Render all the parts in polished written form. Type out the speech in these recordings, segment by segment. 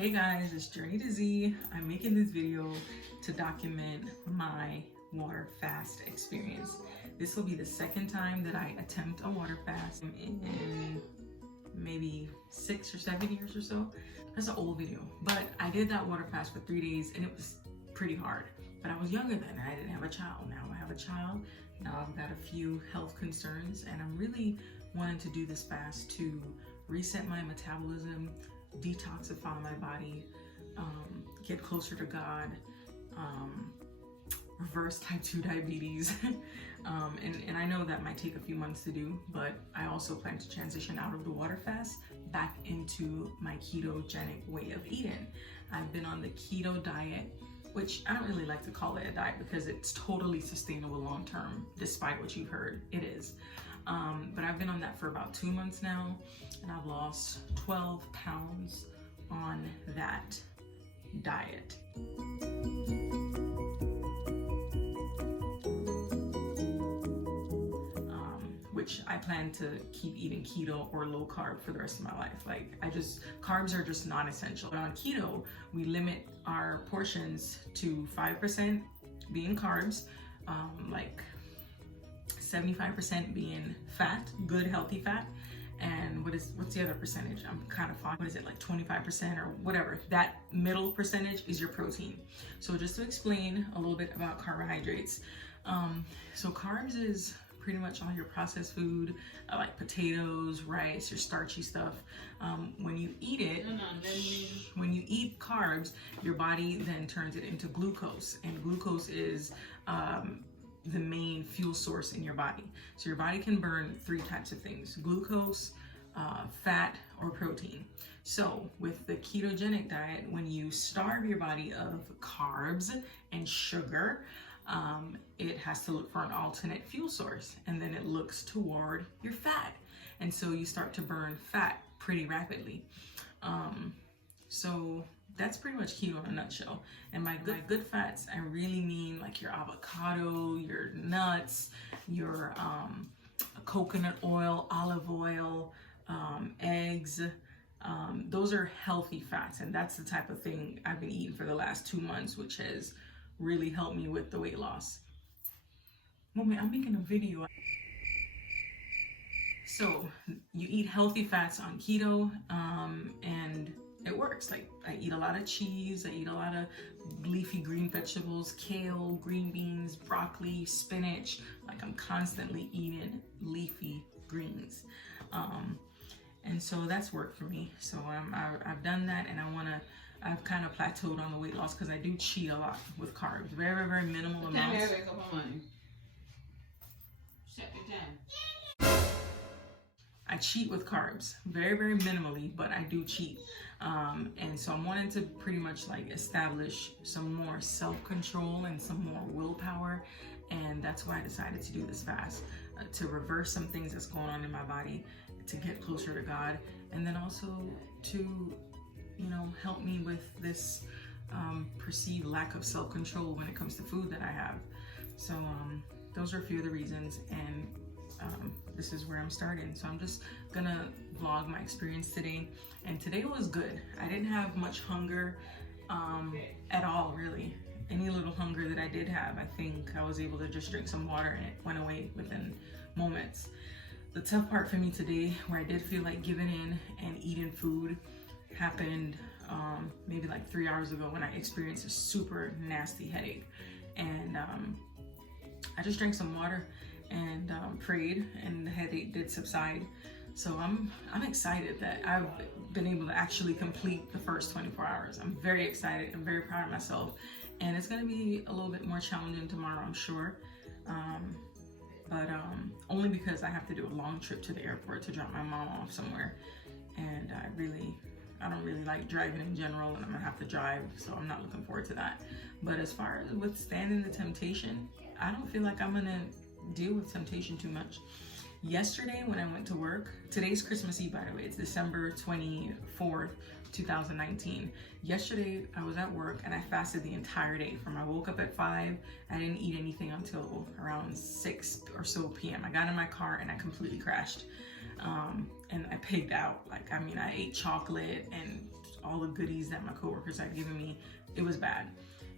Hey guys, it's Journey to Z. I'm making this video to document my water fast experience. This will be the second time that I attempt a water fast in maybe 6 or 7 years or so. That's an old video, but I did that water fast for 3 days and it was pretty hard. But I was younger then, I didn't have a child. Now I have a child. Now I've got a few health concerns and I'm really wanting to do this fast to reset my metabolism, detoxify my body, get closer to God, reverse type 2 diabetes. And I know that might take a few months to do, but I also plan to transition out of the water fast back into my ketogenic way of eating. I've been on the keto diet, which I don't really like to call it a diet because it's totally sustainable long term, despite what you've heard, it is. But I've been on that for about 2 months now, and I've lost 12 pounds on that diet. Which I plan to keep eating keto or low carb for the rest of my life. Carbs are just non-essential. But on keto, we limit our portions to 5% being carbs, 75% being fat, good healthy fat, and what's the other percentage? I'm kind of fine. What is it, like 25% or whatever? That middle percentage is your protein. So just to explain a little bit about carbohydrates. So carbs is pretty much all your processed food, like potatoes, rice, your starchy stuff. When you eat it, when you eat carbs, your body then turns it into glucose, and glucose is the main fuel source in your body. So your body can burn 3 types of things: glucose, fat, or protein. So with the ketogenic diet, when you starve your body of carbs and sugar, it has to look for an alternate fuel source, and then it looks toward your fat, and so you start to burn fat pretty rapidly. So that's pretty much keto in a nutshell. And my good fats, I really mean like your avocado, your nuts, your coconut oil, olive oil, eggs. Those are healthy fats, and that's the type of thing I've been eating for the last 2 months, which has really helped me with the weight loss. Moment, I'm making a video. So you eat healthy fats on keto, and it works. Like, I eat a lot of cheese, I eat a lot of leafy green vegetables, kale, green beans, broccoli, spinach. Like, I'm constantly eating leafy greens. And so that's worked for me. So I've done that, and I've kind of plateaued on the weight loss because I do cheat a lot with carbs. Very, very minimal amounts. I cheat with carbs, very, very minimally, but I do cheat. And so I'm wanting to pretty much like establish some more self-control and some more willpower. And that's why I decided to do this fast, to reverse some things that's going on in my body, to get closer to God, and then also to, help me with this perceived lack of self-control when it comes to food that I have. So those are a few of the reasons, and this is where I'm starting. So I'm just gonna vlog my experience today, and today was good. I didn't have much hunger at all, really. Any little hunger that I did have, I think I was able to just drink some water and it went away within moments. The tough part for me today, where I did feel like giving in and eating food, happened maybe like 3 hours ago when I experienced a super nasty headache. And I just drank some water and prayed, and the headache did subside. So I'm excited that I've been able to actually complete the first 24 hours. I'm very excited. I'm very proud of myself. And it's gonna be a little bit more challenging tomorrow, I'm sure. But only because I have to do a long trip to the airport to drop my mom off somewhere. And I don't really like driving in general, and I'm gonna have to drive, so I'm not looking forward to that. But as far as withstanding the temptation, I don't feel like I'm gonna deal with temptation too much. Yesterday when I went to work, today's Christmas Eve, by the way, it's December 24th, 2019. Yesterday I was at work and I fasted the entire day. I woke up at 5, I didn't eat anything until around 6 or so p.m. I got in my car and I completely crashed. And I pigged out. I ate chocolate and all the goodies that my coworkers had given me, it was bad.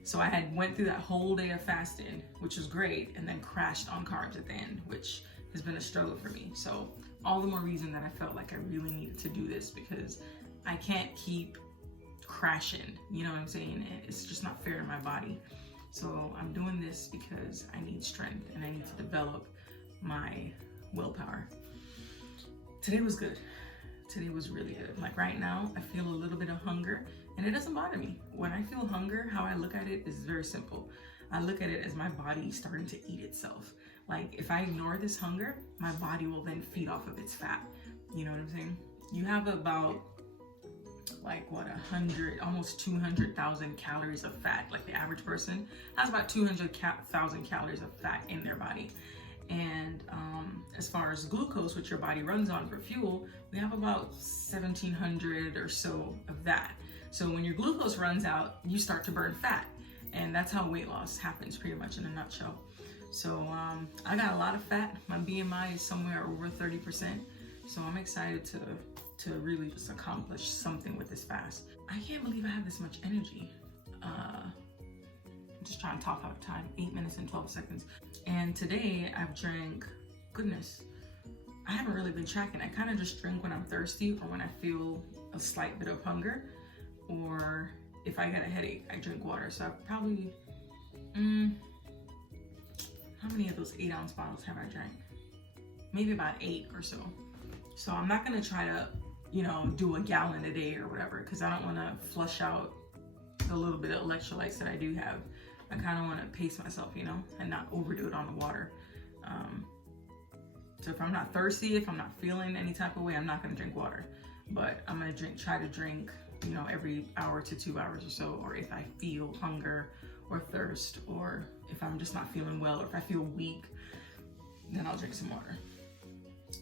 So I had went through that whole day of fasting, which was great, and then crashed on carbs at the end, which has been a struggle for me. So all the more reason that I felt like I really needed to do this, because I can't keep crashing, you know what I'm saying? It's just not fair to my body. So I'm doing this because I need strength and I need to develop my willpower. Today was good. Today was really good. Like right now, I feel a little bit of hunger and it doesn't bother me. When I feel hunger, how I look at it is very simple. I look at it as my body starting to eat itself. Like if I ignore this hunger, my body will then feed off of its fat. You know what I'm saying? You have about like what, 100, almost 200,000 calories of fat. Like the average person has about 200,000 calories of fat in their body. And as far as glucose, which your body runs on for fuel, we have about 1,700 or so of that. So when your glucose runs out, you start to burn fat. And that's how weight loss happens pretty much in a nutshell. So I got a lot of fat. My BMI is somewhere over 30%. So I'm excited to really just accomplish something with this fast. I can't believe I have this much energy. I'm just trying to talk out of time. 8 minutes and 12 seconds. And today I've drank, goodness, I haven't really been tracking. I kind of just drink when I'm thirsty or when I feel a slight bit of hunger, or if I get a headache, I drink water. So I've probably, how many of those 8-ounce bottles have I drank? Maybe about 8 or so. So I'm not gonna try to, you know, do a gallon a day or whatever, because I don't wanna flush out the little bit of electrolytes that I do have. I kind of want to pace myself, you know, and not overdo it on the water. So if I'm not thirsty, if I'm not feeling any type of way, I'm not going to drink water. But I'm going to try to drink, you know, every hour to 2 hours or so, or if I feel hunger or thirst, or if I'm just not feeling well, or if I feel weak, then I'll drink some water.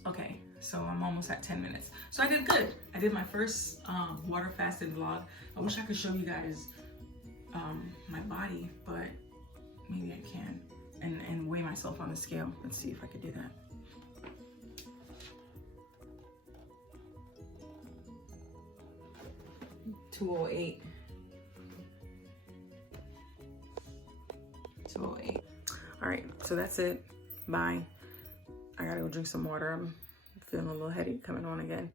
Okay, so I'm almost at 10 minutes. So I did good. I did my first water fasting vlog. I wish I could show you guys my body, but maybe I can, and weigh myself on the scale. Let's see if I could do that. $208. 208. All right, so that's it. Bye. I gotta go drink some water. I'm feeling a little headache coming on again.